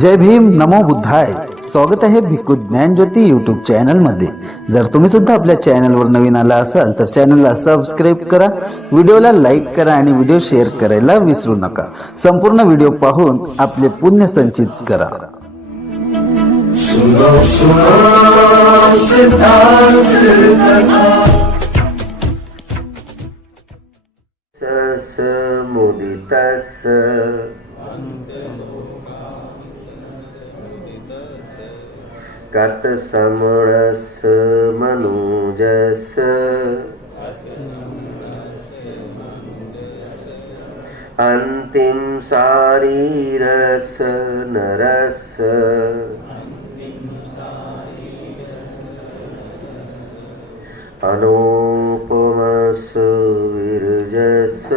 जय भीम, नमो बुद्धाय. स्वागत आहे भिक्खू ज्ञानज्योती यूट्यूब चॅनल मध्ये. जर तुम्ही सुद्धा आपल्या चॅनलवर नवीन आला असाल तर चॅनलला सबस्क्राईब करा, व्हिडिओला लाईक करा आणि व्हिडिओ शेअर करायला विसरू नका. संपूर्ण व्हिडिओ पाहून आपले पुण्य संचित करा. मुदितस्स कतसमणस्य मनुजस्य अन्तिम शारीरस्य नरस्य अनुपमस्य विरजस्य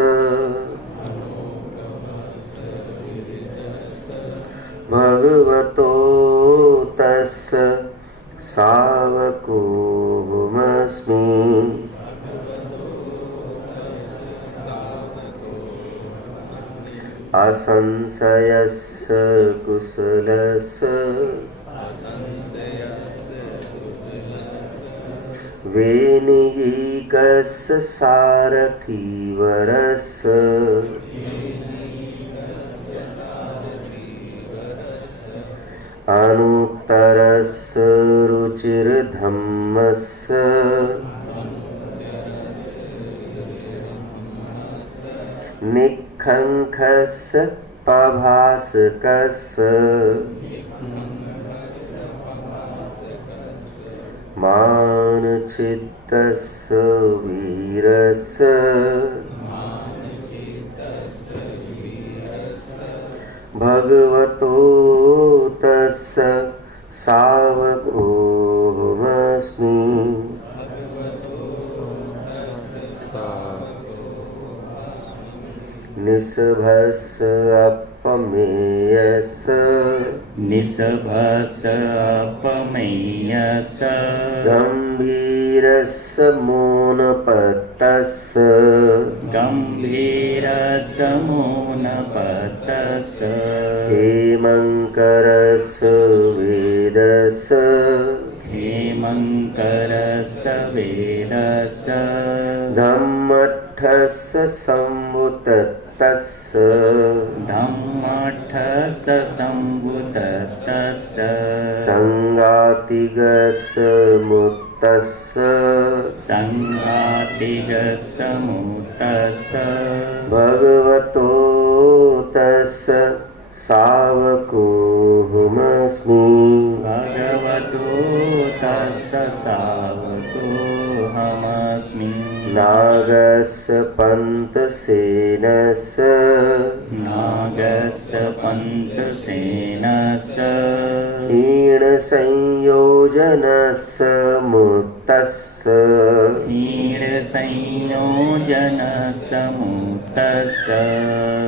भगवतो तस्य सावकोऽहमस्मि. असंशयस्य कुशलस्य वेनिगीकस्य सारथिवरस्य अनुत्तरस्य रुचिर्धम्मस्य निःखङ्खस्य प्रभासकस्य मानचित्तस्य वीरस्य भगवतो तस्य सावकोऽहमस्मि. निष्भस्य अपमेयस्य गम्भीरस्य मौनपतस्य हेमङ्करस्य वेदस्य धम्मठस्य सम्भुतस्य संगातिगस्य मुक्तस्य भगवतो तस्य सावकोऽहमस्मि. नागस्य पन्तसेनस्य हीनसंयोजनस्य मुक्तस्य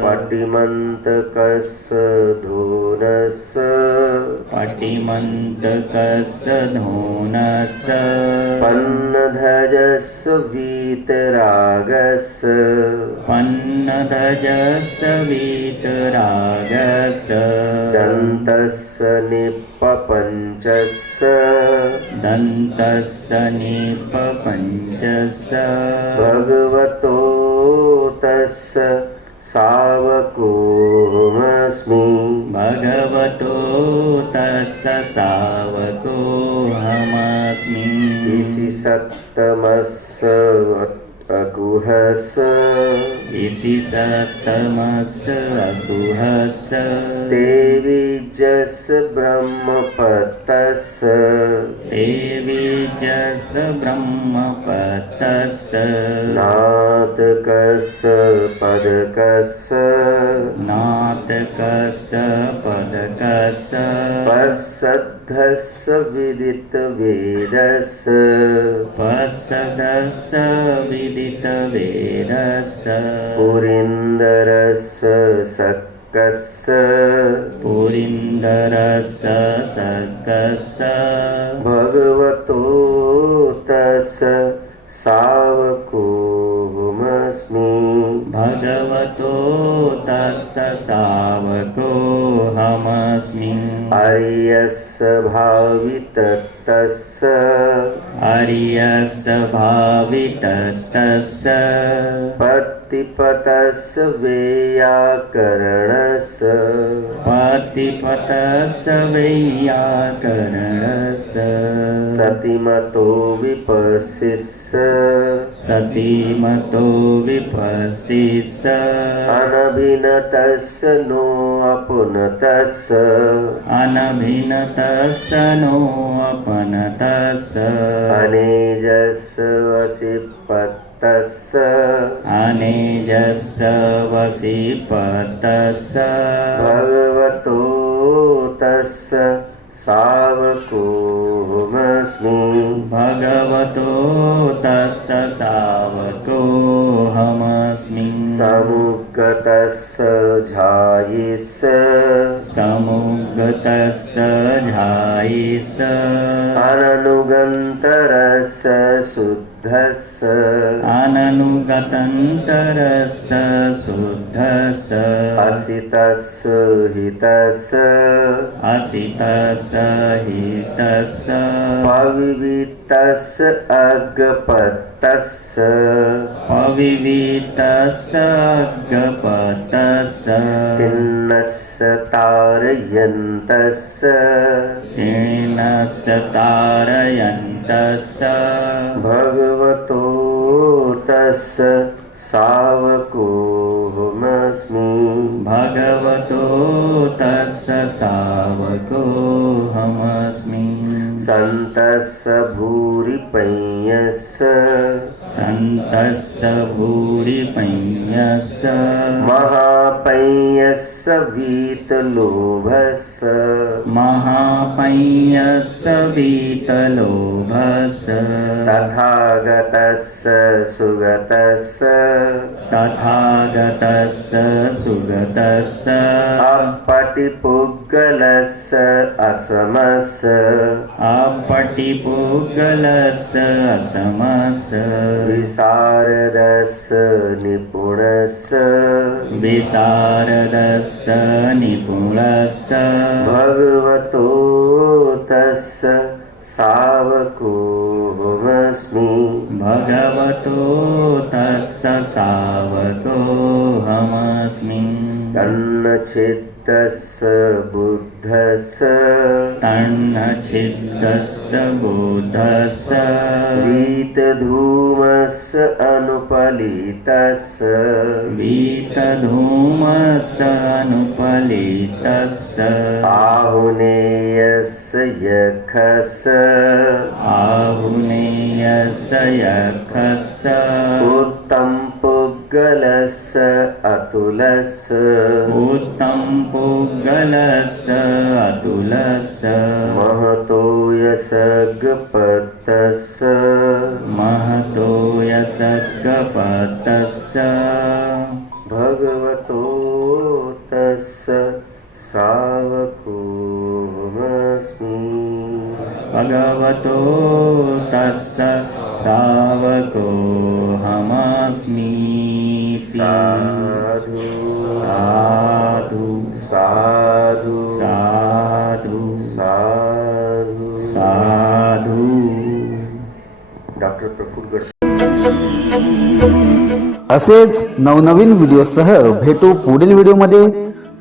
पटिमन्तकस्य धोनस्य पन्नध्वजस्य वीतरागस्य दन्तस्य निपपञ्चस्य भगवतो तस्य सावकोऽहमस्मि. इति सप्तमस्य अकुहस्य तेविजस्य ब्रह्मपतस्य नाटकस्य पदकस्य पश्चद्धस्य विदितवेदस्य पुरीन्दरस्य सक्कस्य भगवतो तस्य सावकोऽहमस्मि. भगवतो तस्य सावकोऽहमस्मि आर्यस्य भावितस्य आर्यस्य भावितस्य पतिपतस्य वैयाकरणस्य पतिपतस्य वैयाकरणस्य सतिमतो विपश्यस्य सतीमतो विपस्सिस्य अनभिनतस्य नो अपुनतस्य अनभिनतस्य नोऽपनतस्य अनेजस्य वसिपतस्य अनेजस्य वसिपतस्य भगवतो तस्य सावकोऽहमस्मि भगवतो तस्य सावकोऽहमस्मि समुद्गतस्य झायिस्य समुद्गतस्य झायिस्य अननुगन्तरस्य शुद्धस्य अननुगतन्तरस्य शुद्धस्य असितस्य हितस्य असितस्य हितस्य पविवितस्य अगपतस्य अविवितस्य अज्ञपतस्य तिन्नस्य तारयन्तस्य तेनस्य तारयन्तस्य भगवतो तस्य सावकोऽहमस्मि भगवतो तस्य सावकोऽहमस्मि सन्तस्य भूरिपय्यस्य सन्तस्य भूरिपय्यस्य महापय्यस्य वीतलोभस्य महापय्यस्य वीतलोभस्य तथागतस्य सुगतस्य तथागतस्य सुगतस्य अपटिपुग्गलस्य असमस्य अपटिपुग्गलस्य असमस्य विशारदस्य निपुणस्य विशारदस्य निपुणस्य भगवतो तस्य सावकोऽहमस्मि भगवतो तस्य सावकोऽहमस्मि तन्नच्छिद्दस्य बुद्धस्य तन्नच्छिद्दस्य बुद्धस्य वीतधूमस्य अनुपलितस्य वीतधूमस्य अनुपलितस्य आहुनेयस्य यखस्य आहुनेयस्य यखस्य उत्तमपुग्गलस्य अतुलस्य उत्तम पुग्गलस्य अतुलस्य महतो यशगपतस्य महतो यशगपतस्य भगवतो तस्य सावकोऽहमस्मि भगवतो तस्य सावकोऽहमस्मीति साधु साधु साधु साधु साधु साधु डॉक्टर प्रफुल्ल गड असेच नवनवीन व्हिडिओसह भेटू पुढील व्हिडिओमध्ये.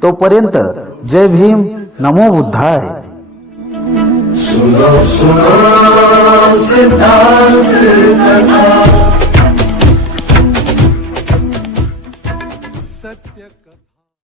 तोपर्यंत जय भीम, नमो बुद्धाय. सुनो सुनो सिद्धांत कथा सत्य कथा.